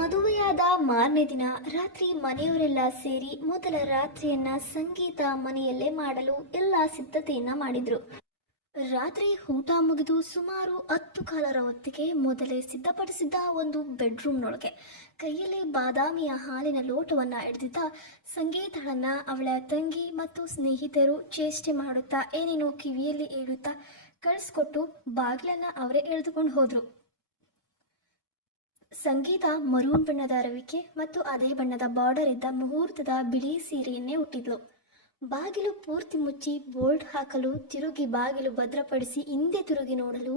ಮದುವೆಯಾದ ಮಾರನೇ ದಿನ ರಾತ್ರಿ ಮನೆಯವರೆಲ್ಲ ಸೇರಿ ಮೊದಲ ರಾತ್ರಿಯನ್ನ ಸಂಗೀತ ಮನೆಯಲ್ಲೇ ಮಾಡಲು ಎಲ್ಲ ಸಿದ್ಧತೆಯನ್ನ ಮಾಡಿದ್ರು. ರಾತ್ರಿ ಊಟ ಮುಗಿದು ಸುಮಾರು 10 ಕಾಲರ ಹೊತ್ತಿಗೆ ಮೊದಲೇ ಸಿದ್ಧಪಡಿಸಿದ್ದ ಒಂದು ಬೆಡ್ರೂಮ್ನೊಳಗೆ ಕೈಯಲ್ಲಿ ಬಾದಾಮಿಯ ಹಾಲಿನ ಲೋಟವನ್ನ ಹಿಡಿದಿದ್ದ ಸಂಗೀತಳನ್ನ ಅವಳ ತಂಗಿ ಮತ್ತು ಸ್ನೇಹಿತರು ಚೇಷ್ಟೆ ಮಾಡುತ್ತಾ ಏನೇನೋ ಕಿವಿಯಲ್ಲಿ ಹೇಳುತ್ತಾ ಕಳಿಸ್ಕೊಟ್ಟು ಬಾಗಿಲನ್ನ ಅವರೇ ಎಳೆದುಕೊಂಡು ಹೋದ್ರು. ಸಂಗೀತ ಮರೂನ್ ಬಣ್ಣದ ರವಿಕೆ ಮತ್ತು ಅದೇ ಬಣ್ಣದ ಬಾರ್ಡರ್ ಇದ್ದ ಮುಹೂರ್ತದ ಬಿಳಿ ಸೀರೆಯನ್ನೇ ಉಟ್ಟಿದ್ಲು. ಬಾಗಿಲು ಪೂರ್ತಿ ಮುಚ್ಚಿ ಬೋಲ್ಟ್ ಹಾಕಲು ತಿರುಗಿ ಬಾಗಿಲು ಭದ್ರಪಡಿಸಿ ಹಿಂದೆ ತಿರುಗಿ ನೋಡಲು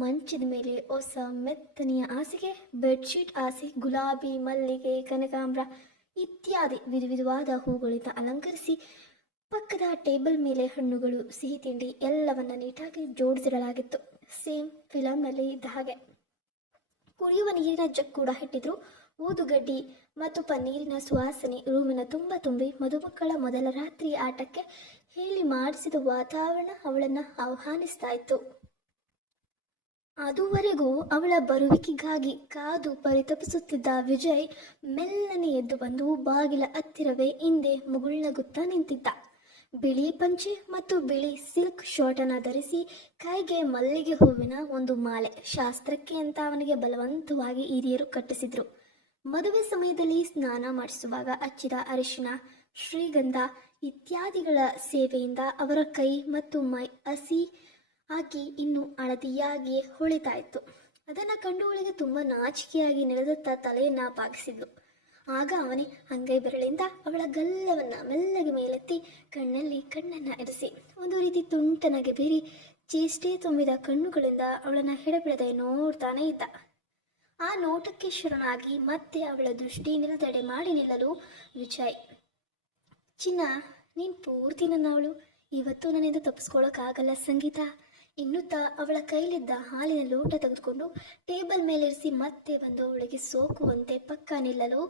ಮಂಚದ ಮೇಲೆ ಹೊಸ ಮೆತ್ತನೆಯ ಹಾಸಿಗೆ, ಬೆಡ್ಶೀಟ್ ಹಾಸಿ ಗುಲಾಬಿ, ಮಲ್ಲಿಗೆ, ಕನಕಾಂಬ್ರ ಇತ್ಯಾದಿ ವಿಧವಾದ ಹೂಗಳಿಂದ ಅಲಂಕರಿಸಿ ಪಕ್ಕದ ಟೇಬಲ್ ಮೇಲೆ ಹಣ್ಣುಗಳು, ಸಿಹಿ ತಿಂಡಿ ಎಲ್ಲವನ್ನ ನೀಟಾಗಿ ಜೋಡಿಸಿಡಲಾಗಿತ್ತು. ಸೇಮ್ ಫಿಲಂನಲ್ಲಿ ಇದ್ದ ಹಾಗೆ. ಕುಡಿಯುವ ನೀರಿನ ಜಗ್ ಕೂಡ ಇಟ್ಟಿದ್ರು. ಊದುಗಡ್ಡಿ ಮತ್ತು ಪನ್ನೀರಿನ ಸುವಾಸನೆ ರೂಮಿನ ತುಂಬ ತುಂಬಿ ಮದುಮಕ್ಕಳ ಮೊದಲ ರಾತ್ರಿ ಆಟಕ್ಕೆ ಹೇಳಿ ಮಾಡಿಸಿದ ವಾತಾವರಣ ಅವಳನ್ನ ಆಹ್ವಾನಿಸ್ತಾ ಇತ್ತು. ಅದುವರೆಗೂ ಅವಳ ಬರುವಿಕೆಗಾಗಿ ಕಾದು ಪರಿತಪಿಸುತ್ತಿದ್ದ ವಿಜಯ್ ಮೆಲ್ಲನೆ ಎದ್ದು ಬಂದು ಬಾಗಿಲ ಹತ್ತಿರವೇ ಹಿಂದೆ ಮುಗುಳ್ನಗುತ್ತಾ ನಿಂತಿದ್ದ. ಬಿಳಿ ಪಂಚೆ ಮತ್ತು ಬಿಳಿ ಸಿಲ್ಕ್ ಶರ್ಟನ್ನು ಧರಿಸಿ ಕೈಗೆ ಮಲ್ಲಿಗೆ ಹೂವಿನ ಒಂದು ಮಾಲೆ, ಶಾಸ್ತ್ರಕ್ಕೆ ಅಂತ ಅವನಿಗೆ ಬಲವಂತವಾಗಿ ಹಿರಿಯರು ಕಟ್ಟಿಸಿದ್ರು. ಮದುವೆ ಸಮಯದಲ್ಲಿ ಸ್ನಾನ ಮಾಡಿಸುವಾಗ ಹಚ್ಚಿದ ಅರಿಶಿನ, ಶ್ರೀಗಂಧ ಇತ್ಯಾದಿಗಳ ಸೇವೆಯಿಂದ ಅವರ ಕೈ ಮತ್ತು ಮೈ ಹಸಿ ಆಗಿ ಇನ್ನು ಹಳದಿಯಾಗಿಯೇ ಹೊಳಿತಾ ಇತ್ತು. ಅದನ್ನು ಕಂಡು ಅವಳಿಗೆ ತುಂಬ ನಾಚಿಕೆಯಾಗಿ ನೆಲದತ್ತ ತಲೆಯನ್ನ ಬಾಗಿಸಿದ್ಲು. ಆಗ ಅವನೇ ಅಂಗೈ ಬೆರಳಿಂದ ಅವಳ ಗಲ್ಲವನ್ನ ಮೆಲ್ಲಗೆ ಮೇಲೆತ್ತಿ ಕಣ್ಣಲ್ಲಿ ಕಣ್ಣನ್ನ ಇರಿಸಿ ಒಂದು ರೀತಿ ತುಂಟನಗೆ ಬೀರಿ ಚೇಷ್ಟೆ ತುಂಬಿದ ಕಣ್ಣುಗಳಿಂದ ಅವಳನ್ನ ಹಿಡಬಿಡದೆ ನೋಡ್ತಾನೆ ಇದ್ದ. ಆ ನೋಟಕ್ಕೆ ಶರಣಾಗಿ ಮತ್ತೆ ಅವಳ ದೃಷ್ಟಿ ನಿಲ್ಲದೆಡೆ ಮಾಡಿ ನಿಲ್ಲಲು ವಿಜಯ್, ಚಿನ್ನ, ನೀನ್ ಪೂರ್ತಿ ನನ್ನವಳು, ಇವತ್ತು ನನ್ನಿಂದ ತಪ್ಪಿಸ್ಕೊಳ್ಳೋಕ್ಕಾಗಲ್ಲ ಸಂಗೀತ ಎನ್ನುತ್ತಾ ಅವಳ ಕೈಲಿದ್ದ ಹಾಲಿನ ಲೋಟ ತೆಗೆದುಕೊಂಡು ಟೇಬಲ್ ಮೇಲಿರಿಸಿ ಮತ್ತೆ ಬಂದು ಅವಳಿಗೆ ಸೋಕುವಂತೆ ಪಕ್ಕ ನಿಲ್ಲಲು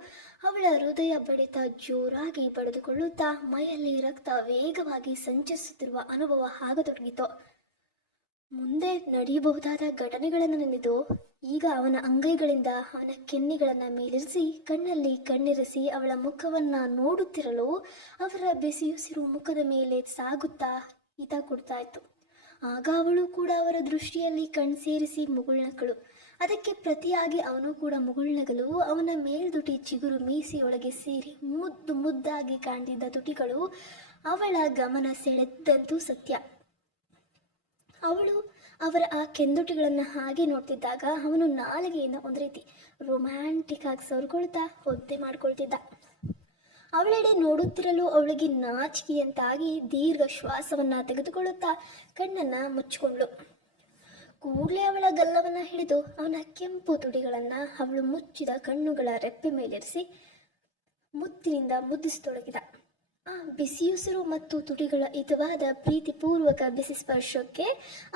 ಅವಳ ಹೃದಯ ಬಡಿತ ಜೋರಾಗಿ ಬಡಿದುಕೊಳ್ಳುತ್ತಾ ಮೈಯಲ್ಲಿ ರಕ್ತ ವೇಗವಾಗಿ ಸಂಚರಿಸುತ್ತಿರುವ ಅನುಭವ ಆಗತೊಡಗಿತು. ಮುಂದೆ ನಡೆಯಬಹುದಾದ ಘಟನೆಗಳನ್ನು ನೆನೆದು ಈಗ ಅವನ ಅಂಗೈಗಳಿಂದ ಅವನ ಕೆನ್ನೆಗಳನ್ನು ಮೇಲಿರಿಸಿ ಕಣ್ಣಲ್ಲಿ ಕಣ್ಣಿರಿಸಿ ಅವಳ ಮುಖವನ್ನ ನೋಡುತ್ತಿರಲು ಅವರ ಬೆಸಿಯುಸಿರು ಮುಖದ ಮೇಲೆ ಸಾಗುತ್ತಾ ಹಿತ ಕೊಡ್ತಾ ಇತ್ತು. ಆಗ ಅವಳು ಕೂಡ ಅವರ ದೃಷ್ಟಿಯಲ್ಲಿ ಕಣ್ಸೇರಿಸಿ ಮುಗುಳ್ನಕ್ಕಳು. ಅದಕ್ಕೆ ಪ್ರತಿಯಾಗಿ ಅವನು ಕೂಡ ಮುಗುಳ್ನಗಲು. ಅವನ ಮೇಲ್ದುಟಿ ಚಿಗುರು ಮೀಸೆಯೊಳಗೆ ಸೇರಿ ಮುದ್ದು ಮುದ್ದಾಗಿ ಕಾಣ್ತಿದ್ದ ತುಟಿಗಳು ಅವಳ ಗಮನ ಸೆಳೆದಂತೂ ಸತ್ಯ. ಅವಳು ಅವರ ಆ ಕೆಂದುಟಿಗಳನ್ನು ಹಾಗೆ ನೋಡ್ತಿದ್ದಾಗ ಅವನು ನಾಲಿಗೆಯಿಂದ ಒಂದು ರೀತಿ ರೊಮ್ಯಾಂಟಿಕ್ ಆಗಿ ಸವರ್ಕೊಳ್ತಾ ಒದ್ದೆ ಮಾಡ್ಕೊಳ್ತಿದ್ದ. ಅವಳೆಡೆ ನೋಡುತ್ತಿರಲು ಅವಳಿಗೆ ನಾಚಿಕೆಯಂತಾಗಿ ದೀರ್ಘ ಶ್ವಾಸವನ್ನ ತೆಗೆದುಕೊಳ್ಳುತ್ತಾ ಕಣ್ಣನ್ನ ಮುಚ್ಚಿಕೊಂಡ್ಳು. ಕೂಡಲೇ ಅವಳ ಗಲ್ಲವನ್ನ ಹಿಡಿದು ಅವನ ಕೆಂಪು ತುಟಿಗಳನ್ನ ಅವಳು ಮುಚ್ಚಿದ ಕಣ್ಣುಗಳ ರೆಪ್ಪೆ ಮೇಲಿರಿಸಿ ಮುತ್ತಿನಿಂದ ಮುದ್ದಿಸತೊಡಗಿದ. ಆ ಬಿಸಿಯುಸಿರು ಮತ್ತು ತುಟಿಗಳ ಹಿತವಾದ ಪ್ರೀತಿಪೂರ್ವಕ ಬಿಸಿ ಸ್ಪರ್ಶಕ್ಕೆ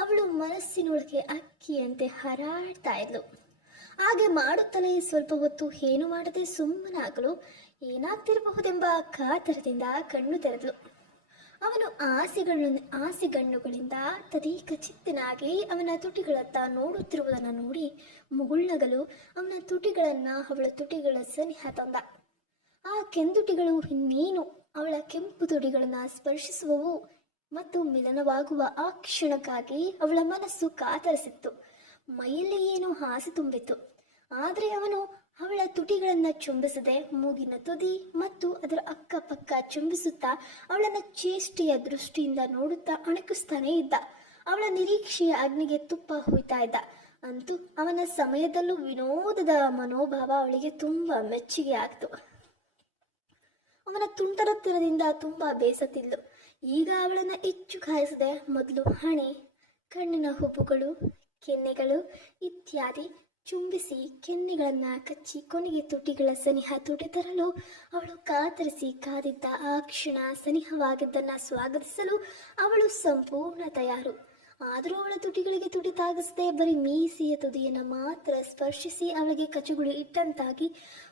ಅವಳು ಮನಸ್ಸಿನೊಳಗೆ ಅಕ್ಕಿಯಂತೆ ಹಾರಾಡ್ತಾ ಇದ್ಲು. ಹಾಗೆ ಮಾಡುತ್ತಲೇ ಸ್ವಲ್ಪ ಹೊತ್ತು ಏನು ಮಾಡದೆ ಸುಮ್ಮನಾಗಲು ಏನಾಗ್ತಿರಬಹುದೆಂಬ ಕಾತರದಿಂದ ಕಣ್ಣು ತೆರೆದ್ಲು. ಅವನು ಆಸೆಗಣ್ಣುಗಳಿಂದ ತದೀಕ ಚಿತ್ತನಾಗಿ ಅವನ ತುಟಿಗಳತ್ತ ನೋಡುತ್ತಿರುವುದನ್ನು ನೋಡಿ ಮುಗುಳ್ನಗಲು ಅವನ ತುಟಿಗಳನ್ನ ಅವಳ ತುಟಿಗಳ ಸನಿಹ ತಂದ. ಆ ಕೆಂದುಟಿಗಳು ಇನ್ನೇನು ಅವಳ ಕೆಂಪು ತುಟಿಗಳನ್ನ ಸ್ಪರ್ಶಿಸುವವು ಮತ್ತು ಮಿಲನವಾಗುವ ಆ ಕ್ಷಣಕ್ಕಾಗಿ ಅವಳ ಮನಸ್ಸು ಕಾತರಿಸಿತ್ತು. ಮೈಯಲ್ಲಿ ಏನೋ ಹಾಸಿ ತುಂಬಿತ್ತು. ಆದರೆ ಅವನು ಅವಳ ತುಟಿಗಳನ್ನ ಚುಂಬಿಸದೆ ಮೂಗಿನ ತುದಿ ಮತ್ತು ಅದರ ಅಕ್ಕಪಕ್ಕ ಚುಂಬಿಸುತ್ತಾ ಅವಳನ್ನ ಚೇಷ್ಟೆಯ ದೃಷ್ಟಿಯಿಂದ ನೋಡುತ್ತಾ ಅಣಕಿಸ್ತಾನೇ ಇದ್ದ. ಅವಳ ನಿರೀಕ್ಷೆಯ ಅಗ್ನಿಗೆ ತುಪ್ಪ ಹುಯ್ತಾ ಇದ್ದ. ಅಂತೂ ಅವನ ಸಮಯದಲ್ಲೂ ವಿನೋದದ ಮನೋಭಾವ ಅವಳಿಗೆ ತುಂಬಾ ಮೆಚ್ಚುಗೆ ಆಗ್ತು. ಅವನ ತುಂಟರತ್ತಿರದಿಂದ ತುಂಬಾ ಬೇಸತ್ತಿದ್ಲು. ಈಗ ಅವಳನ್ನ ಹೆಚ್ಚು ಕಾಯಿಸದೆ ಮೊದಲು ಹಣೆ, ಕಣ್ಣಿನ ಹುಬ್ಬುಗಳು, ಕೆನ್ನೆಗಳು ಇತ್ಯಾದಿ ಚುಂಬಿಸಿ ಕೆನ್ನೆಗಳನ್ನ ಕಚ್ಚಿ ಕೊನೆಗೆ ತುಟಿಗಳ ಸನಿಹ ತುಟಿ ತರಲು ಅವಳು ಕಾತರಿಸಿ ಕಾದಿದ್ದ ಆ ಕ್ಷಣ ಸನಿಹವಾಗಿದ್ದನ್ನ ಸ್ವಾಗತಿಸಲು ಅವಳು ಸಂಪೂರ್ಣ ತಯಾರು. ಆದರೂ ಅವಳ ತುಟಿಗಳಿಗೆ ತುಟಿ ತಾಗಿಸದೆ ಬರೀ ಮೀಸೆಯ ತುದಿಯನ್ನು ಮಾತ್ರ ಸ್ಪರ್ಶಿಸಿ ಅವಳಿಗೆ ಕಚುಗುಳಿ ಇಟ್ಟಂತಾಗಿ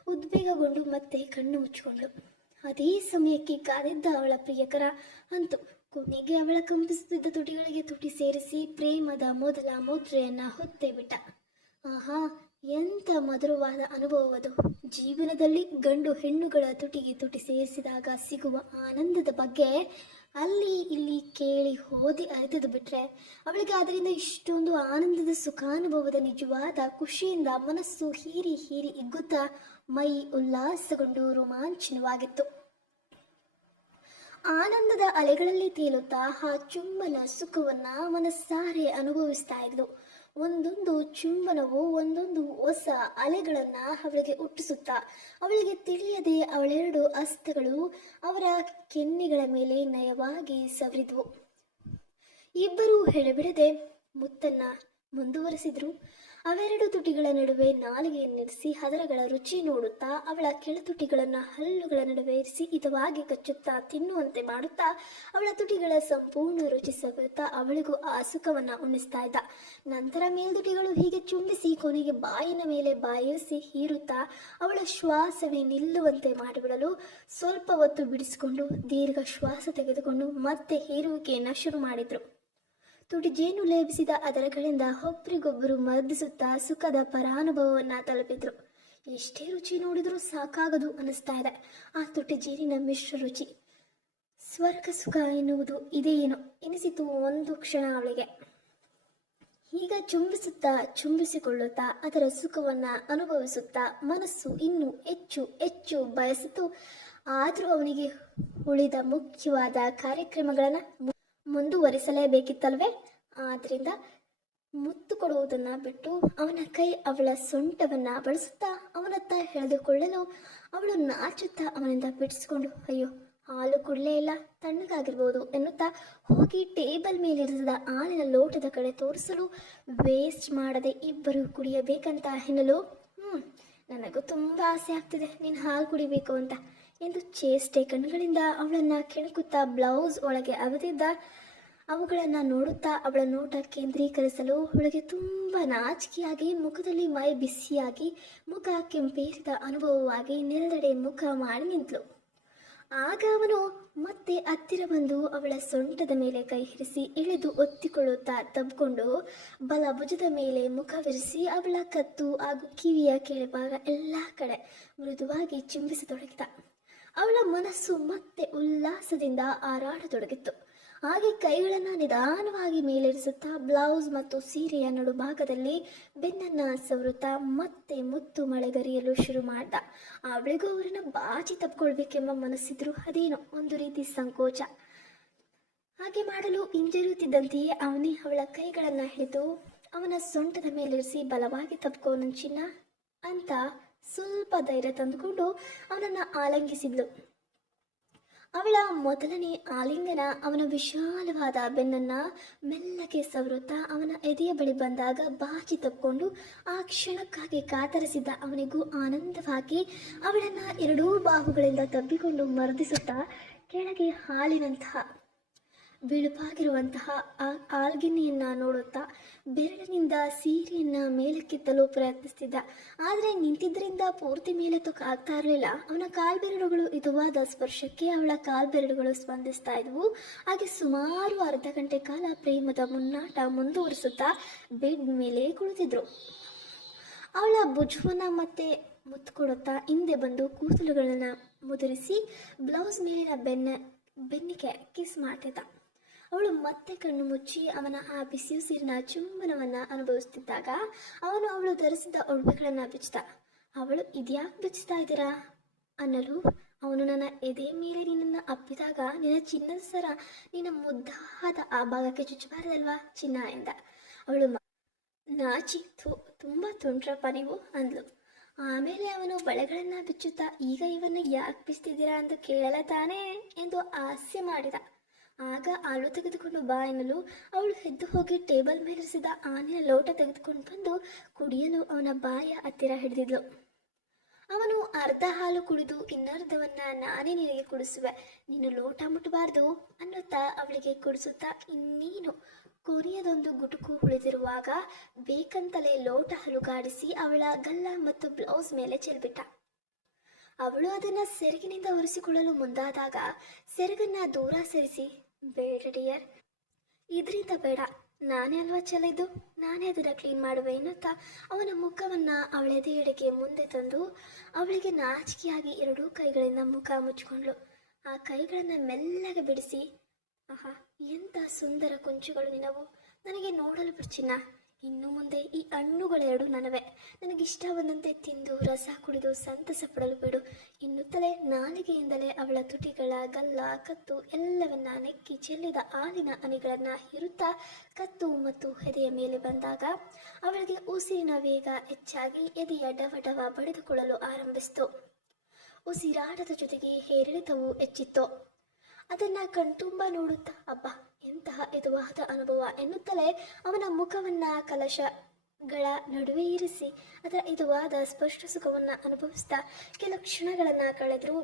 ಉದ್ವೇಗಗೊಂಡು ಮತ್ತೆ ಕಣ್ಣು ಮುಚ್ಚಿಕೊಂಡ್ಳು. ಅದೇ ಸಮಯಕ್ಕೆ ಕಾದಿದ್ದ ಅವಳ ಪ್ರಿಯಕರ ಅಂತೂ ಕೊನೆಗೆ ಅವಳ ಕಂಪಿಸುತ್ತಿದ್ದ ತುಟಿಗಳಿಗೆ ತುಟಿ ಸೇರಿಸಿ ಪ್ರೇಮದ ಮೊದಲ ಮುದ್ರೆಯನ್ನ ಹೊತ್ತೇ ಬಿಟ್ಟ. ಆಹಾ, ಎಂಥ ಮಧುರವಾದ ಅನುಭವವದು. ಜೀವನದಲ್ಲಿ ಗಂಡು ಹೆಣ್ಣುಗಳ ತುಟಿಗೆ ತುಟಿ ಸೇರಿಸಿದಾಗ ಸಿಗುವ ಆನಂದದ ಬಗ್ಗೆ ಅಲ್ಲಿ ಇಲ್ಲಿ ಕೇಳಿ ಓದಿ ಅರಿತದು ಬಿಟ್ರೆ ಅವಳಿಗೆ ಅದರಿಂದ ಇಷ್ಟೊಂದು ಆನಂದದ ಸುಖಾನುಭವದ ನಿಜವಾದ ಖುಷಿಯಿಂದ ಮನಸ್ಸು ಹೀರಿ ಹೀರಿ ಇಗ್ಗುತ್ತಾ ಮೈ ಉಲ್ಲಾಸಗೊಂಡು ರೋಮಾಂಚನವಾಗಿತ್ತು. ಆನಂದದ ಅಲೆಗಳಲ್ಲಿ ತೇಲುತ್ತಾ ಆ ಚುಂಬನ ಸುಖವನ್ನ ಮನಸ್ಸಾರೆ ಅನುಭವಿಸ್ತಾ ಇದ್ಲು. ಒಂದೊಂದು ಚುಂಬನವು ಒಂದೊಂದು ಹೊಸ ಅಲೆಗಳನ್ನ ಅವಳಿಗೆ ಹುಟ್ಟಿಸುತ್ತಾ ಅವಳಿಗೆ ತಿಳಿಯದೆ ಅವಳೆರಡು ಹಸ್ತಗಳು ಅವರ ಕೆನ್ನೆಗಳ ಮೇಲೆ ನಯವಾಗಿ ಸವರಿದ್ವು. ಇಬ್ಬರೂ ಎಡೆಬಿಡದೆ ಮುತ್ತನ್ನ ಮುಂದುವರೆಸಿದ್ರು. ಅವೆರಡು ತುಟಿಗಳ ನಡುವೆ ನಾಲಿಗೆಯನ್ನಿರಿಸಿ ಹದರಗಳ ರುಚಿ ನೋಡುತ್ತಾ ಅವಳ ಕೆಳತುಟಿಗಳನ್ನು ಹಲ್ಲುಗಳ ನಡುವೆ ಇರಿಸಿ ಹಿತವಾಗಿ ಕಚ್ಚುತ್ತಾ ತಿನ್ನುವಂತೆ ಮಾಡುತ್ತಾ ಅವಳ ತುಟಿಗಳ ಸಂಪೂರ್ಣ ರುಚಿ ಸವಿಯುತ್ತಾ ಅವಳಿಗೂ ಆ ಸುಖವನ್ನ ಉಣಿಸ್ತಾ ಇದ್ದ. ನಂತರ ಮೇಲ್ತುಟಿಗಳು ಹೀಗೆ ಚುಂಬಿಸಿ ಕೊನೆಗೆ ಬಾಯಿನ ಮೇಲೆ ಬಾಯಿರಿಸಿ ಹೀರುತ್ತಾ ಅವಳ ಶ್ವಾಸವೇ ನಿಲ್ಲುವಂತೆ ಮಾಡಿಬಿಡಲು ಸ್ವಲ್ಪ ಹೊತ್ತು ಬಿಡಿಸಿಕೊಂಡು ದೀರ್ಘ ಶ್ವಾಸ ತೆಗೆದುಕೊಂಡು ಮತ್ತೆ ಹೀರುವಿಕೆಯನ್ನ ಶುರು ಮಾಡಿದ್ರು. ತುಟಿ ಜೇನು ಲೇಪಿಸಿದ ಅದರಗಳಿಂದ ಒಬ್ಬರಿಗೊಬ್ಬರು ಮರ್ದಿಸುತ್ತಾ ಸುಖದ ಪರಾನುಭವವನ್ನ ತಲುಪಿದ್ರು. ಎಷ್ಟೇ ರುಚಿ ನೋಡಿದ್ರೂ ಸಾಕಾಗದು ಅನಿಸ್ತಾ ಇದೆ ಆ ತುಟಿ ಜೇನಿನ ಮಿಶ್ರ ರುಚಿ. ಸ್ವರ್ಗ ಸುಖ ಎನ್ನುವುದು ಇದೇನು ಎನಿಸಿತು ಒಂದು ಕ್ಷಣ ಅವಳಿಗೆ. ಈಗ ಚುಂಬಿಸುತ್ತಾ ಚುಂಬಿಸಿಕೊಳ್ಳುತ್ತಾ ಅದರ ಸುಖವನ್ನ ಅನುಭವಿಸುತ್ತಾ ಮನಸ್ಸು ಇನ್ನೂ ಹೆಚ್ಚು ಹೆಚ್ಚು ಬಯಸಿತು. ಆದರೂ ಅವನಿಗೆ ಉಳಿದ ಮುಖ್ಯವಾದ ಕಾರ್ಯಕ್ರಮಗಳನ್ನ ಮುಂದುವರಿಸಲೇಬೇಕಿತ್ತಲ್ವೇ. ಆದ್ರಿಂದ ಮುತ್ತು ಕೊಡುವುದನ್ನ ಬಿಟ್ಟು ಅವನ ಕೈ ಅವಳ ಸೊಂಟವನ್ನ ಬಳಸುತ್ತಾ ಅವನತ್ತ ಎಳೆದುಕೊಳ್ಳಲು ಅವಳು ನಾಚುತ್ತಾ ಅವನಿಂದ ಬಿಡಿಸಿಕೊಂಡು ಅಯ್ಯೋ ಹಾಲು ಕುಡಲೇ ಇಲ್ಲ, ತಣ್ಣಗಾಗಿರ್ಬೋದು ಎನ್ನುತ್ತಾ ಹೋಗಿ ಟೇಬಲ್ ಮೇಲಿರಿಸಿದ ಹಾಲಿನ ಲೋಟದ ಕಡೆ ತೋರಿಸಲು ವೇಸ್ಟ್ ಮಾಡದೆ ಇಬ್ಬರು ಕುಡಿಯಬೇಕಂತ ಎನ್ನಲು ನನಗೂ ತುಂಬ ಆಸೆ ಆಗ್ತಿದೆ ನೀನು ಹಾಲು ಕುಡಿಬೇಕು ಅಂತ ಎಂದು ಚೇಷ್ಟೆ ಕಣ್ಣುಗಳಿಂದ ಅವಳನ್ನ ಕೆಣಕುತ್ತಾ ಬ್ಲೌಸ್ ಒಳಗೆ ಅಗದಿದ್ದ. ಅವುಗಳನ್ನು ನೋಡುತ್ತಾ ಅವಳ ನೋಟ ಕೇಂದ್ರೀಕರಿಸಲು ಅವಳಿಗೆ ತುಂಬ ನಾಚಿಕೆಯಾಗಿ ಮುಖದಲ್ಲಿ ಮೈ ಬಿಸಿಯಾಗಿ ಮುಖ ಕೆಂಪೇರಿದ ಅನುಭವವಾಗಿ ನೆಲದೆಡೆ ಮುಖ ಮಾಡಿ ನಿಂತಳು. ಆಗ ಅವನು ಮತ್ತೆ ಹತ್ತಿರ ಬಂದು ಅವಳ ಸೊಂಟದ ಮೇಲೆ ಕೈ ಹಿರಿಸಿ ಇಳಿದು ಒತ್ತಿಕೊಳ್ಳುತ್ತಾ ತಬ್ಕೊಂಡು ಬಲ ಭುಜದ ಮೇಲೆ ಮುಖವಿರಿಸಿ ಅವಳ ಕತ್ತು ಹಾಗೂ ಕಿವಿಯ ಕೆಳಭಾಗ ಎಲ್ಲ ಕಡೆ ಮೃದುವಾಗಿ ಚುಂಬಿಸತೊಡಗಿದ. ಅವಳ ಮನಸ್ಸು ಮತ್ತೆ ಉಲ್ಲಾಸದಿಂದ ಹಾರಾಡತೊಡಗಿತ್ತು. ಹಾಗೆ ಕೈಗಳನ್ನು ನಿಧಾನವಾಗಿ ಮೇಲೇರಿಸುತ್ತಾ ಬ್ಲೌಸ್ ಮತ್ತು ಸೀರೆಯ ನಡುಭಾಗದಲ್ಲಿ ಬೆನ್ನನ್ನ ಸವರುತ್ತಾ ಮತ್ತೆ ಮುತ್ತು ಮಳೆಗರಿಯಲು ಶುರು ಮಾಡ್ದ. ಅವಳಿಗೂ ಅವರನ್ನ ಬಾಚಿ ತಪ್ಕೊಳ್ಬೇಕೆಂಬ ಮನಸ್ಸಿದ್ರು ಅದೇನೋ ಒಂದು ರೀತಿ ಸಂಕೋಚ. ಹಾಗೆ ಮಾಡಲು ಹಿಂಜರಿಯುತ್ತಿದ್ದಂತೆಯೇ ಅವನೇ ಅವಳ ಕೈಗಳನ್ನ ಹಿಡಿದು ಅವನ ಸೊಂಟದ ಮೇಲಿರಿಸಿ ಬಲವಾಗಿ ತಪ್ಕೋ ಚಿನ್ನ ಅಂತ ಸ್ವಲ್ಪ ಧೈರ್ಯ ತಂದುಕೊಂಡು ಅವನನ್ನ ಆಲಂಗಿಸಿದ್ಲು. ಅವಳ ಮೊದಲನೇ ಆಲಿಂಗನ ಅವನ ವಿಶಾಲವಾದ ಬೆನ್ನನ್ನ ಮೆಲ್ಲಗೆ ಸವರುತ್ತಾ ಅವನ ಎದೆಯ ಬಳಿ ಬಂದಾಗ ಬಾಚಿ ತಪ್ಕೊಂಡು ಆ ಕ್ಷಣಕ್ಕಾಗಿ ಕಾತರಿಸಿದ್ದ ಅವನಿಗೂ ಆನಂದವಾಗಿ ಅವಳನ್ನ ಎರಡೂ ಬಾಹುಗಳಿಂದ ತಬ್ಬಿಕೊಂಡು ಮರ್ದಿಸುತ್ತಾ ಕೆಳಗೆ ಹಾಲಿನಂತಹ ಬಿಳುಪಾಗಿರುವಂತಹ ಆ ಆಲ್ಗಿನ್ನಿಯನ್ನ ನೋಡುತ್ತಾ ಬೆರಳಿನಿಂದ ಸೀರೆಯನ್ನ ಮೇಲಕ್ಕೆತ್ತಲು ಪ್ರಯತ್ನಿಸ್ತಿದ್ದ. ಆದರೆ ನಿಂತಿದ್ದರಿಂದ ಪೂರ್ತಿ ಮೇಲೆತ್ತೋಕೆ ಆಗ್ತಾ ಇರಲಿಲ್ಲ. ಅವನ ಕಾಲ್ಬೆರಳುಗಳು ಇದುವಾದ ಸ್ಪರ್ಶಕ್ಕೆ ಅವಳ ಕಾಲ್ಬೆರಳುಗಳು ಸ್ಪಂದಿಸ್ತಾ ಇದ್ವು. ಹಾಗೆ ಸುಮಾರು ಅರ್ಧ ಗಂಟೆ ಕಾಲ ಪ್ರೇಮದ ಮುನ್ನಾಟ ಮುಂದುವರಿಸುತ್ತಾ ಬೆಡ್ ಮೇಲೆ ಕುಳಿತಿದ್ರು. ಅವಳ ಭುಜವನ್ನ ಮತ್ತೆ ಮುತ್ತು ಕೊಡುತ್ತಾ ಹಿಂದೆ ಬಂದು ಕೂದಲುಗಳನ್ನ ಮುದುರಿಸಿ ಬ್ಲೌಸ್ ಮೇಲಿನ ಬೆನ್ನಿಗೆ ಕಿಸ್ ಮಾಡ್ತಿದ್ದ. ಅವಳು ಮತ್ತೆ ಕಣ್ಣು ಮುಚ್ಚಿ ಅವನ ಆ ಬಿಸಿಯುಸಿರಿನ ಚುಂಬನವನ್ನ ಅನುಭವಿಸುತ್ತಿದ್ದಾಗ ಅವನು ಅವಳು ಧರಿಸಿದ ಒಡವೆಗಳನ್ನ ಬಿಚ್ಚಿದ. ಅವಳು ಇದ್ಯಾಕೆ ಬಿಚ್ಚಿಸ್ತಾ ಇದ್ದೀರಾ ಅನ್ನಲು ಅವನು ನನ್ನ ಎದೆ ಮೇಲೆ ನಿನ್ನನ್ನು ಅಪ್ಪಿದಾಗ ನಿನ್ನ ಚಿನ್ನದ ಸರ ನಿನ್ನ ಮುದ್ದಾದ ಆ ಭಾಗಕ್ಕೆ ಚುಚ್ಚಬಾರದಲ್ವಾ ಚಿನ್ನ ಎಂದ. ಅವಳು ನಾಚಿ ತುಂಬಾ ತುಂಟ್ರಪ್ಪ ನೀವು ಅಂದ್ಲು. ಆಮೇಲೆ ಅವನು ಬಳೆಗಳನ್ನ ಬಿಚ್ಚುತ್ತಾ ಈಗ ಇವನ್ನ ಯಾಕೆ ಬಿಚ್ತಿದ್ದೀರಾ ಅಂತ ಕೇಳಲ್ಲ ತಾನೇ ಎಂದು ಹಾಸ್ಯ ಮಾಡಿದ. ಆಗ ಹಾಲು ತೆಗೆದುಕೊಂಡು ಬಾ ಎನ್ನಲು ಅವಳು ಎದ್ದು ಹೋಗಿ ಟೇಬಲ್ ಮೇಲಿರಿಸಿದ ಹಾಲಿನ ಲೋಟ ತೆಗೆದುಕೊಂಡು ಬಂದು ಕುಡಿಯಲು ಅವನ ಬಾಯ ಹತ್ತಿರ ಹಿಡಿದಿದ್ಲು. ಅವನು ಅರ್ಧ ಹಾಲು ಕುಡಿದು ಇನ್ನರ್ಧವನ್ನ ನಾನೇ ನಿನಗೆ ಕುಡಿಸುವೆ, ನೀನು ಲೋಟ ಮುಟ್ಟಬಾರ್ದು ಅನ್ನುತ್ತಾ ಅವಳಿಗೆ ಕುಡಿಸುತ್ತಾ ಇನ್ನೇನು ಕೊನೆಯದೊಂದು ಗುಟುಕು ಉಳಿದಿರುವಾಗ ಬೇಕಂತಲೇ ಲೋಟ ಹಲುಗಾಡಿಸಿ ಅವಳ ಗಲ್ಲ ಮತ್ತು ಬ್ಲೌಸ್ ಮೇಲೆ ಚೆಲ್ಬಿಟ್ಟ. ಅವಳು ಅದನ್ನ ಸೆರಗಿನಿಂದ ಒರೆಸಿಕೊಳ್ಳಲು ಮುಂದಾದಾಗ ಸೆರಗನ್ನ ದೂರ ಸರಿಸಿ ಬೇಡ ಡಿಯರ್, ಇದರಿಂದ ಬೇಡ, ನಾನೇ ಅಲ್ವಾ ಚೆಲ್ಲಿದ್ದು, ನಾನೇ ಅದನ್ನು ಕ್ಲೀನ್ ಮಾಡುವೆ ಎನ್ನುತ್ತಾ ಅವನ ಮುಖವನ್ನು ಅವಳೆದೆಯೆಡೆಗೆ ಮುಂದೆ ತಂದು ಅವಳಿಗೆ ನಾಚಿಕೆಯಾಗಿ ಎರಡೂ ಕೈಗಳಿಂದ ಮುಖ ಮುಚ್ಚಿಕೊಂಡ್ಳು. ಆ ಕೈಗಳನ್ನು ಮೆಲ್ಲಗೆ ಬಿಡಿಸಿ, ಆಹಾ, ಎಂಥ ಸುಂದರ ಕುಂಚುಗಳು ನಿನವು, ನನಗೆ ನೋಡಲು ಬಿಡ್ಚಿನ್ನ. ಇನ್ನು ಮುಂದೆ ಈ ಹಣ್ಣುಗಳೆರಡು ನನವೇ, ನನಗಿಷ್ಟ ಬಂದಂತೆ ತಿಂದು ರಸ ಕುಡಿದು ಸಂತಸ ಪಡಲು ಬಿಡು ಎನ್ನುತ್ತಲೇ ನಾಲಿಗೆಯಿಂದಲೇ ಅವಳ ತುಟಿಗಳ ಗಲ್ಲ ಕತ್ತು ಎಲ್ಲವನ್ನ ನೆಕ್ಕಿ ಚೆಲ್ಲಿದ ಹಾಲಿನ ಹನಿಗಳನ್ನು ಹಿರುತ್ತಾ ಕತ್ತು ಮತ್ತು ಎದೆಯ ಮೇಲೆ ಬಂದಾಗ ಅವಳಿಗೆ ಉಸಿರಿನ ವೇಗ ಹೆಚ್ಚಾಗಿ ಎದೆಯ ಡವ ಬಡಿದುಕೊಳ್ಳಲು ಆರಂಭಿಸಿತು. ಉಸಿರಾಟದ ಜೊತೆಗೆ ಏರಿಳಿತವು ಹೆಚ್ಚಿತ್ತು. ಅದನ್ನ ಕಣ್ತುಂಬ ನೋಡುತ್ತಾ, ಅಬ್ಬಾ, ಎಂತಹ ಎದುವಾದ ಅನುಭವ ಎನ್ನುತ್ತಲೇ ಅವನ ಮುಖವನ್ನ ಕಲಶಗಳ ನಡುವೆ ಇರಿಸಿ ಅದರ ಎದುವಾದ ಸ್ಪಷ್ಟ ಸುಖವನ್ನ ಅನುಭವಿಸ್ತಾ ಕೆಲ ಕ್ಷಣಗಳನ್ನ ಕಳೆದ್ರು.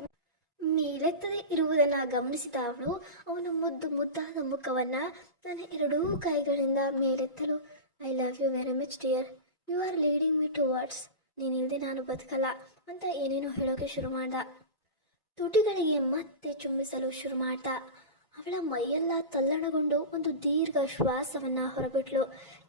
ಮೇಲೆತ್ತದೆ ಇರುವುದನ್ನ ಗಮನಿಸಿದ ಅವಳು ಅವನ ಮುದ್ದಾದ ಮುಖವನ್ನ ತನ್ನ ಎರಡೂ ಕೈಗಳಿಂದ ಮೇಲೆತ್ತಲು, I love you very much dear, you are leading me towards, ನೀನಿಲ್ಲದೆ ನಾನು ಬದುಕಲ್ಲ ಅಂತ ಏನೇನೋ ಹೇಳೋಕೆ ಶುರು ಮಾಡ್ದ. ತುಟಿಗಳಿಗೆ ಮತ್ತೆ ಚುಂಬಿಸಲು ಶುರು ಮಾಡ್ದ. ಅವಳ ಮೈಯೆಲ್ಲ ತಲ್ಲಣಗೊಂಡು ಒಂದು ದೀರ್ಘ ಶ್ವಾಸವನ್ನ ಹೊರಬಿಟ್ಲು.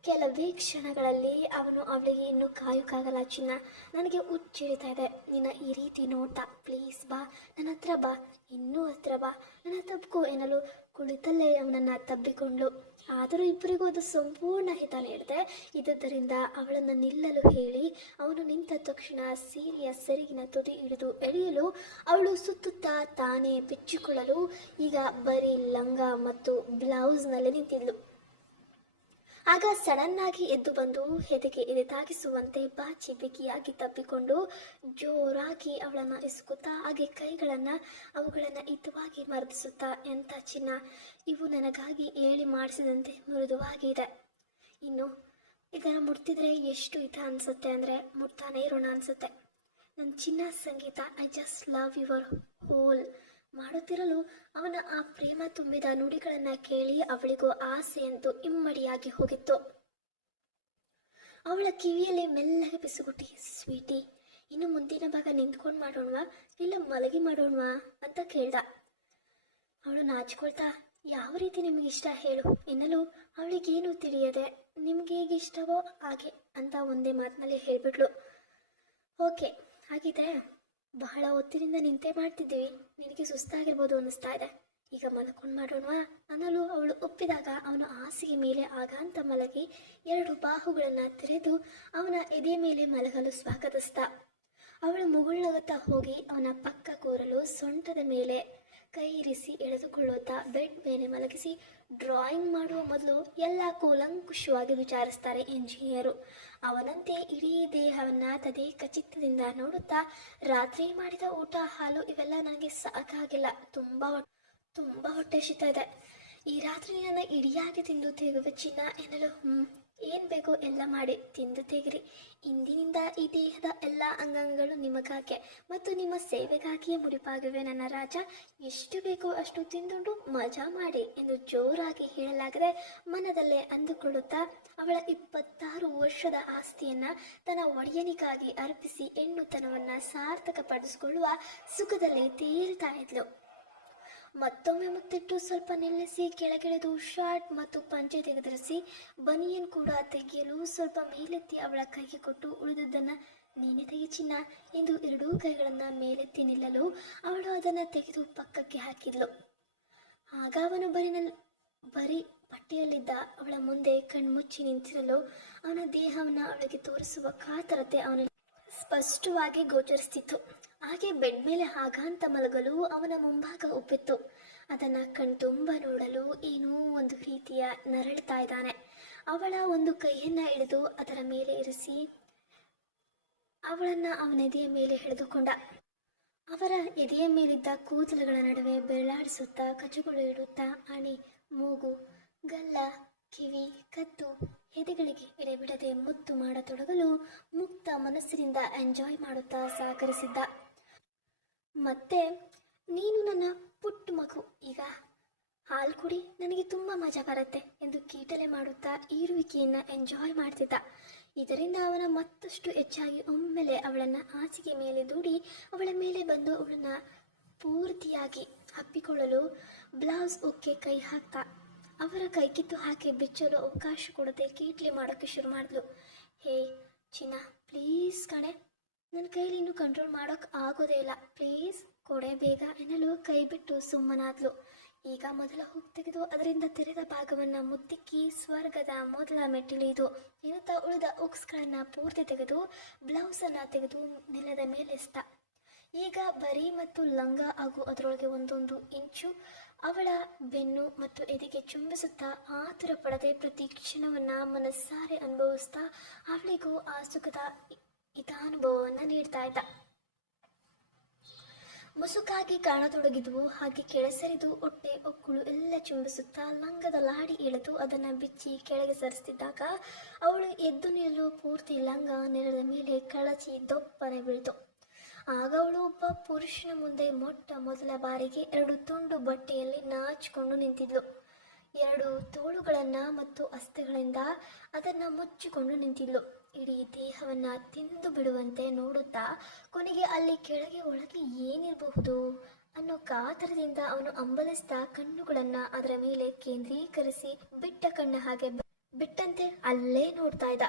ಕೆಲವೇ ಕ್ಷಣಗಳಲ್ಲಿ ಅವನು ಅವಳಿಗೆ ಇನ್ನು ಕಾಯೋಕ್ಕಾಗಲ್ಲ ಚಿನ್ನ, ನನಗೆ ಹುಚ್ಚಿಡಿತಾ ಇದೆ ನಿನ್ನ ಈ ರೀತಿ ನೋಡ್ತಾ, ಪ್ಲೀಸ್ ಬಾ, ನನ್ನ ಹತ್ರ ಬಾ, ಇನ್ನೂ ಹತ್ರ ಬಾ, ನನ್ನ ತಬ್ಕೋ ಎನ್ನಲು ಕುಳಿತಲ್ಲೇ ಅವನನ್ನ ತಬ್ಬಿಕೊಂಡ್ಳು. ಆದರೂ ಇಬ್ಬರಿಗೂ ಅದು ಸಂಪೂರ್ಣ ಹಿತ ನೀಡಿದೆ. ಇದ್ದುದರಿಂದ ಅವಳನ್ನು ನಿಲ್ಲಲು ಹೇಳಿ ಅವನು ನಿಂತ ತಕ್ಷಣ ಸೀರೆಯ ಸೆರಗಿನ ತುದಿ ಹಿಡಿದು ಎಳೆಯಲು ಅವಳು ಸುತ್ತುತ್ತಾ ತಾನೇ ಬಿಚ್ಚಿಕೊಳ್ಳಲು ಈಗ ಬರೀ ಲಂಗ ಮತ್ತು ಬ್ಲೌಸ್ನಲ್ಲಿ ನಿಂತಿದ್ಲು. ಆಗ ಸಡನ್ ಆಗಿ ಎದ್ದು ಬಂದು ಎದೆಗೆ ಎದೆ ತಾಗಿಸುವಂತೆ ಬಾಚಿ ಬಿಗಿಯಾಗಿ ತಬ್ಬಿಕೊಂಡು ಜೋರಾಗಿ ಅವಳನ್ನು ಇಸುಕುತ್ತಾ ಹಾಗೆ ಅವುಗಳನ್ನು ಹಿತವಾಗಿ ಮರ್ದಿಸುತ್ತಾ, ಎಂಥ ಚಿನ್ನ, ಇವು ನನಗಾಗಿ ಹೇಳಿ ಮಾಡಿಸಿದಂತೆ ಮೃದುವಾಗಿದೆ. ಇನ್ನು ಇದನ್ನು ಮುಟ್ತಿದ್ರೆ ಎಷ್ಟು ಹಿತ ಅನಿಸುತ್ತೆ ಅಂದರೆ ಮುಟ್ತಾನೆ ಇರೋಣ ಅನಿಸುತ್ತೆ. ನನ್ನ ಚಿನ್ನ Sangeetha, I just love your whole ಮಾಡುತ್ತಿರಲು ಅವನ ಆ ಪ್ರೇಮ ತುಂಬಿದ ನುಡಿಗಳನ್ನ ಕೇಳಿ ಅವಳಿಗೂ ಆಸೆಯಂತೂ ಇಮ್ಮಡಿಯಾಗಿ ಹೋಗಿತ್ತು. ಅವಳ ಕಿವಿಯಲ್ಲಿ ಮೆಲ್ಲಗೆ ಬಿಸುಗುಟ್ಟಿ, ಸ್ವೀಟಿ, ಇನ್ನು ಮುಂದಿನ ಭಾಗ ನಿಂತ್ಕೊಂಡು ಮಾಡೋಣವಾ ಇಲ್ಲ ಮಲಗಿ ಮಾಡೋಣವಾ ಅಂತ ಕೇಳ್ದ. ಅವಳು ನಾಚಿಕೊಳ್ತಾ, ಯಾವ ರೀತಿ ನಿಮಗಿಷ್ಟ ಹೇಳು ಎನ್ನಲು ಅವಳಿಗೇನು ತಿಳಿಯದೆ, ನಿಮ್ಗೆ ಹೇಗೆ ಇಷ್ಟವೋ ಹಾಗೆ ಅಂತ ಒಂದೇ ಮಾತಿನಲ್ಲಿ ಹೇಳ್ಬಿಟ್ಲು. ಓಕೆ, ಹಾಗಿದ್ರೆ ಬಹಳ ಹೊತ್ತಿನಿಂದ ನಿಂತೆ ಮಾಡ್ತಿದ್ದೀವಿ, ನಿನಗೆ ಸುಸ್ತಾಗಿರ್ಬೋದು ಅನ್ನಿಸ್ತಾ ಇದೆ, ಈಗ ಮಲ್ಕೊಂಡು ಮಾಡೋಣವಾ ಅನ್ನಲು ಅವಳು ಒಪ್ಪಿದಾಗ ಅವನ ಹಾಸಿಗೆ ಮೇಲೆ ಆಗಾಂತ ಮಲಗಿ ಎರಡು ಬಾಹುಗಳನ್ನು ತೆರೆದು ಅವನ ಎದೆ ಮೇಲೆ ಮಲಗಲು ಸ್ವಾಗತಿಸ್ದ. ಅವಳು ಮುಗುಳ್ನಗುತ್ತಾ ಹೋಗಿ ಅವನ ಪಕ್ಕ ಕೂರಲು ಸೊಂಟದ ಮೇಲೆ ಕೈ ಇರಿಸಿ ಎಳೆದುಕೊಳ್ಳುತ್ತಾ ಬೆಡ್ ಮೇಲೆ ಮಲಗಿಸಿ, ಡ್ರಾಯಿಂಗ್ ಮಾಡುವ ಮೊದಲು ಎಲ್ಲ ಕೂಲಂಕುಷವಾಗಿ ವಿಚಾರಿಸ್ತಾರೆ ಇಂಜಿನಿಯರು. ಅವನಂತೆ ಇಡೀ ದೇಹವನ್ನು ತದೇಕ ಚಿತ್ತದಿಂದ ನೋಡುತ್ತಾ, ರಾತ್ರಿ ಮಾಡಿದ ಊಟ, ಹಾಲು ಇವೆಲ್ಲ ನನಗೆ ಸಾಕಾಗಿಲ್ಲ, ತುಂಬ ಹೊಟ್ಟೆ ಹಸಿತಾ ಇದೆ, ಈ ರಾತ್ರಿ ನನ್ನ ಇಡಿಯಾಗಿ ತಿಂದು ತೆಗುವ ಚಿನ್ನ ಎನ್ನಲು, ಏನು ಬೇಕೋ ಎಲ್ಲ ಮಾಡಿ ತಿಂದು ತೆಗಿರಿ, ಇಂದಿನಿಂದ ಈ ದೇಹದ ಎಲ್ಲ ಅಂಗಾಂಗಗಳು ನಿಮಗಾಗೆ ಮತ್ತು ನಿಮ್ಮ ಸೇವೆಗಾಗಿಯೇ ಮುಡಿಪಾಗಿವೆ ನನ್ನ ರಾಜ, ಎಷ್ಟು ಬೇಕೋ ಅಷ್ಟು ತಿಂದುಂಡು ಮಜಾ ಮಾಡಿ ಎಂದು ಜೋರಾಗಿ ಹೇಳಲಾಗದೆ ಮನದಲ್ಲೇ ಅಂದುಕೊಳ್ಳುತ್ತಾ ಅವಳ 26 ವರ್ಷದ ಆಸ್ತಿಯನ್ನ ತನ್ನ ಒಡೆಯನಿಗಾಗಿ ಅರ್ಪಿಸಿ ಹೆಣ್ಣುತನವನ್ನ ಸಾರ್ಥಕಪಡಿಸಿಕೊಳ್ಳುವ ಸುಖದಲ್ಲಿ ತೇಲ್ತಾ ಇದ್ಲು. ಮತ್ತೊಮ್ಮೆ ಮುತ್ತಿಟ್ಟು ಸ್ವಲ್ಪ ನಿಲ್ಲಿಸಿ ಕೆಳಗಿಳಿದು ಶಾರ್ಟ್ ಮತ್ತು ಪಂಚೆ ತೆಗೆದಿರಿಸಿ ಬನಿಯನ್ ಕೂಡ ತೆಗೆಯಲು ಸ್ವಲ್ಪ ಮೇಲೆತ್ತಿ ಅವಳ ಕೈಗೆ ಕೊಟ್ಟು, ಉಳಿದುದನ್ನು ನೀನೆ ತೆಗಿ ಚಿನ್ನ ಎಂದು ಎರಡೂ ಕೈಗಳನ್ನು ಮೇಲೆತ್ತಿ ನಿಲ್ಲಲು ಅವಳು ಅದನ್ನು ತೆಗೆದು ಪಕ್ಕಕ್ಕೆ ಹಾಕಿದ್ಲು. ಆಗ ಅವನು ಬರೀ ಬಟ್ಟೆಯಲ್ಲಿದ್ದ ಅವಳ ಮುಂದೆ ಕಣ್ಮುಚ್ಚಿ ನಿಂತಿರಲು ಅವನ ದೇಹವನ್ನು ಅವಳಿಗೆ ತೋರಿಸುವ ಕಾತರತೆ ಅವನಲ್ಲಿ ಸ್ಪಷ್ಟವಾಗಿ ಗೋಚರಿಸ್ತಿತ್ತು. ಹಾಗೆ ಬೆಡ್ ಮೇಲೆ ಹಾಗಾಂತ ಮಲಗಲು ಅವನ ಮುಂಭಾಗ ಒಪ್ಪಿತ್ತು. ಅದನ್ನು ಕಣ್ತುಂಬ ನೋಡಲು ಏನೋ ಒಂದು ರೀತಿಯ ನರಳ್ತಾ ಇದ್ದಾನೆ. ಅವಳ ಒಂದು ಕೈಯನ್ನ ಹಿಡಿದು ಅದರ ಮೇಲೆ ಇರಿಸಿ ಅವಳನ್ನ ಅವನ ಎದೆಯ ಮೇಲೆ ಹಿಡಿದುಕೊಂಡ. ಅವರ ಎದೆಯ ಮೇಲಿದ್ದ ಕೂದಲುಗಳ ನಡುವೆ ಬೆರಳಾಡಿಸುತ್ತಾ ಕಚುಗಳು ಇಡುತ್ತಾ ಅಣಿ, ಮೂಗು, ಗಲ್ಲ, ಕಿವಿ, ಕತ್ತು, ಎದೆಗಳಿಗೆ ಎಡೆಬಿಡದೆ ಮುತ್ತು ಮಾಡತೊಡಗಲು ಮುಕ್ತ ಮನಸ್ಸಿನಿಂದ ಎಂಜಾಯ್ ಮಾಡುತ್ತಾ ಸಹಕರಿಸಿದ್ದ. ಮತ್ತೆ, ನೀನು ನನ್ನ ಪುಟ್ಟ ಮಗು, ಈಗ ಹಾಲು ಕುಡಿ, ನನಗೆ ತುಂಬ ಮಜಾ ಬರುತ್ತೆ ಎಂದು ಕೀಟಲೆ ಮಾಡುತ್ತಾ ಈರುವಿಕೆಯನ್ನು ಎಂಜಾಯ್ ಮಾಡ್ತಿದ್ದ. ಇದರಿಂದ ಅವನ ಮತ್ತಷ್ಟು ಹೆಚ್ಚಾಗಿ ಒಮ್ಮೆಲೆ ಅವಳನ್ನು ಹಾಸಿಗೆ ಮೇಲೆ ದೂಡಿ ಅವಳ ಮೇಲೆ ಬಂದು ಅವಳನ್ನು ಪೂರ್ತಿಯಾಗಿ ಅಪ್ಪಿಕೊಳ್ಳಲು ಬ್ಲೌಸ್ ಉಕ್ಕೆ ಕೈ ಹಾಕ್ತ. ಅವರ ಕೈಕಿತ್ತು ಹಾಕಿ ಬಿಚ್ಚಲು ಅವಕಾಶ ಕೊಡದೆ ಕೀಟ್ಲೆ ಮಾಡೋಕ್ಕೆ ಶುರು ಮಾಡಿದ್ಲು. ಹೇ ಚಿನ್ನ, ಪ್ಲೀಸ್ ಕಣೆ, ನನ್ನ ಕೈಲಿ ಇನ್ನೂ ಕಂಟ್ರೋಲ್ ಮಾಡೋಕೆ ಆಗೋದೇ ಇಲ್ಲ, ಪ್ಲೀಸ್ ಕೊಡೆ ಬೇಗ ಎನ್ನಲು ಕೈ ಬಿಟ್ಟು ಸುಮ್ಮನಾದ್ಲು. ಈಗ ಮೊದಲ ಹುಕ್ ತೆಗೆದು ಅದರಿಂದ ತೆರೆದ ಭಾಗವನ್ನು ಮುತ್ತಿಕ್ಕಿ ಸ್ವರ್ಗದ ಮೊದಲ ಮೆಟ್ಟಿಲು ಎನ್ನುತ್ತಾ ಉಳಿದ ಹುಕ್ಸ್ಗಳನ್ನು ಪೂರ್ತಿ ತೆಗೆದು ಬ್ಲೌಸನ್ನು ತೆಗೆದು ನೆಲದ ಮೇಲೆ ಎಸ್ತ. ಈಗ ಬರಿ ಮತ್ತು ಲಂಗ ಹಾಗೂ ಅದರೊಳಗೆ ಒಂದೊಂದು ಇಂಚು ಅವಳ ಬೆನ್ನು ಮತ್ತು ಎದೆಗೆ ಚುಂಬಿಸುತ್ತಾ ಆತುರ ಪಡದೆ ಪ್ರತಿ ಕ್ಷಣವನ್ನು ಮನಸ್ಸಾರೆ ಅನುಭವಿಸ್ತಾ ಅವಳಿಗೂ ಆ ಸುಖದ ಹಿತಾನುಭವವನ್ನು ನೀಡ್ತಾ ಇದ್ದ. ಮುಸುಕಾಗಿ ಕಾಣತೊಡಗಿದ್ವು. ಹಾಗೆ ಕೆಳಸರಿದು ಹೊಟ್ಟೆ ಒಕ್ಕುಳು ಎಲ್ಲ ಚುಂಬಿಸುತ್ತಾ ಲಂಗದ ಲಾಡಿ ಎಳೆದು ಅದನ್ನು ಬಿಚ್ಚಿ ಕೆಳಗೆ ಸರಿಸ್ತಿದ್ದಾಗ ಅವಳು ಎದ್ದು ನಿಲ್ಲಲು ಪೂರ್ತಿ ಲಂಗ ನೆಲದ ಮೇಲೆ ಕಳಚಿ ದೊಪ್ಪನೆ ಬೀಳ್ತು. ಆಗ ಅವಳು ಒಬ್ಬ ಪುರುಷನ ಮುಂದೆ ಮೊಟ್ಟ ಮೊದಲ ಬಾರಿಗೆ 2 ತುಂಡು ಬಟ್ಟೆಯಲ್ಲಿ ನಾಚಿಕೊಂಡು ನಿಂತಿದ್ಲು. 2 ತೋಳುಗಳನ್ನು ಮತ್ತು ಹಸ್ತಗಳಿಂದ ಅದನ್ನು ಮುಚ್ಚಿಕೊಂಡು ನಿಂತಿದ್ಲು. ಇಡೀ ದೇಹವನ್ನು ತಿಂದು ಬಿಡುವಂತೆ ನೋಡುತ್ತಾ ಕೊನೆಗೆ ಅಲ್ಲಿ ಕೆಳಗೆ ಒಳಗೆ ಏನಿರಬಹುದು ಅನ್ನೋ ಕಾತರದಿಂದ ಅವನು ಹಂಬಲಿಸಿದ ಕಣ್ಣುಗಳನ್ನು ಅದರ ಮೇಲೆ ಕೇಂದ್ರೀಕರಿಸಿ ಬಿಟ್ಟ ಕಣ್ಣ ಹಾಗೆ ಬಿಟ್ಟಂತೆ ಅಲ್ಲೇ ನೋಡ್ತಾ ಇದ್ದ.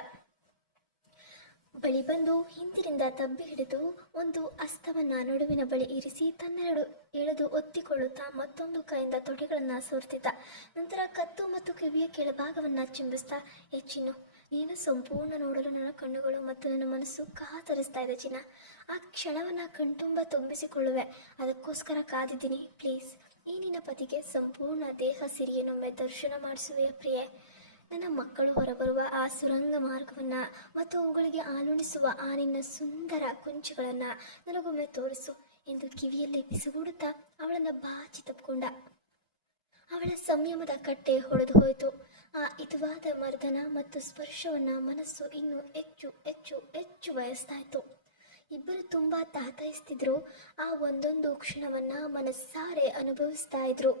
ಬಳಿ ಬಂದು ಹಿಂದಿನಿಂದ ತಬ್ಬಿ ಹಿಡಿದು ಒಂದು ಹಸ್ತವನ್ನ ನಡುವಿನ ಬಳಿ ಇರಿಸಿ ತನ್ನೆರಡು ಎಳೆದು ಒತ್ತಿಕೊಳ್ಳುತ್ತಾ ಮತ್ತೊಂದು ಕೈಯಿಂದ ತೊಡೆಗಳನ್ನು ಸೋರ್ತಿದ್ದ. ನಂತರ ಕತ್ತು ಮತ್ತು ಕಿವಿಯ ಕೆಳಭಾಗವನ್ನು ಚಿಂಬಿಸ್ತಾ, ಚಿನ್ನು, ನೀನು ಸಂಪೂರ್ಣ ನೋಡಲು ನನ್ನ ಕಣ್ಣುಗಳು ಮತ್ತು ನನ್ನ ಮನಸ್ಸು ಕಾತರಿಸ್ತಾ ಇದೆ ಚಿನ್ನ. ಆ ಕ್ಷಣವನ್ನು ಕಣ್ತುಂಬ ತುಂಬಿಸಿಕೊಳ್ಳುವೆ, ಅದಕ್ಕೋಸ್ಕರ ಕಾದಿದ್ದೀನಿ. ಪ್ಲೀಸ್, ಈ ನಿನ್ನ ಪತಿಗೆ ಸಂಪೂರ್ಣ ದೇಹ ಸಿರಿಯನ್ನೊಮ್ಮೆ ದರ್ಶನ ಮಾಡಿಸುವೆಯ ಪ್ರಿಯೆ. ನನ್ನ ಮಕ್ಕಳು ಹೊರಬರುವ ಆ ಸುರಂಗ ಮಾರ್ಗವನ್ನು ಮತ್ತು ಅವುಗಳಿಗೆ ಆಲೋಡಿಸುವ ಆ ನಿನ್ನ ಸುಂದರ ಕುಂಚಗಳನ್ನು ನನಗೊಮ್ಮೆ ತೋರಿಸು ಎಂದು ಕಿವಿಯಲ್ಲಿ ಬಿಸಿಗೂಡುತ್ತಾ ಅವಳನ್ನು ಬಾಚಿ ತಪ್ಪಿಕೊಂಡ. ಅವಳ ಸಂಯಮದ ಕಟ್ಟೆ ಹೊಡೆದು ಹೋಯಿತು. ಆ ಹಿತವಾದ ಮರ್ದನ ಮತ್ತು ಸ್ಪರ್ಶವನ್ನು ಮನಸ್ಸು ಇನ್ನೂ ಹೆಚ್ಚು ಹೆಚ್ಚು ಹೆಚ್ಚು ಬಯಸ್ತಾ ಇತ್ತು. ಇಬ್ಬರು ತುಂಬ ತಾತಯಿಸ್ತಿದ್ರು. ಆ ಒಂದೊಂದು ಕ್ಷಣವನ್ನು ಮನಸ್ಸಾರೆ ಅನುಭವಿಸ್ತಾ ಇದ್ರು.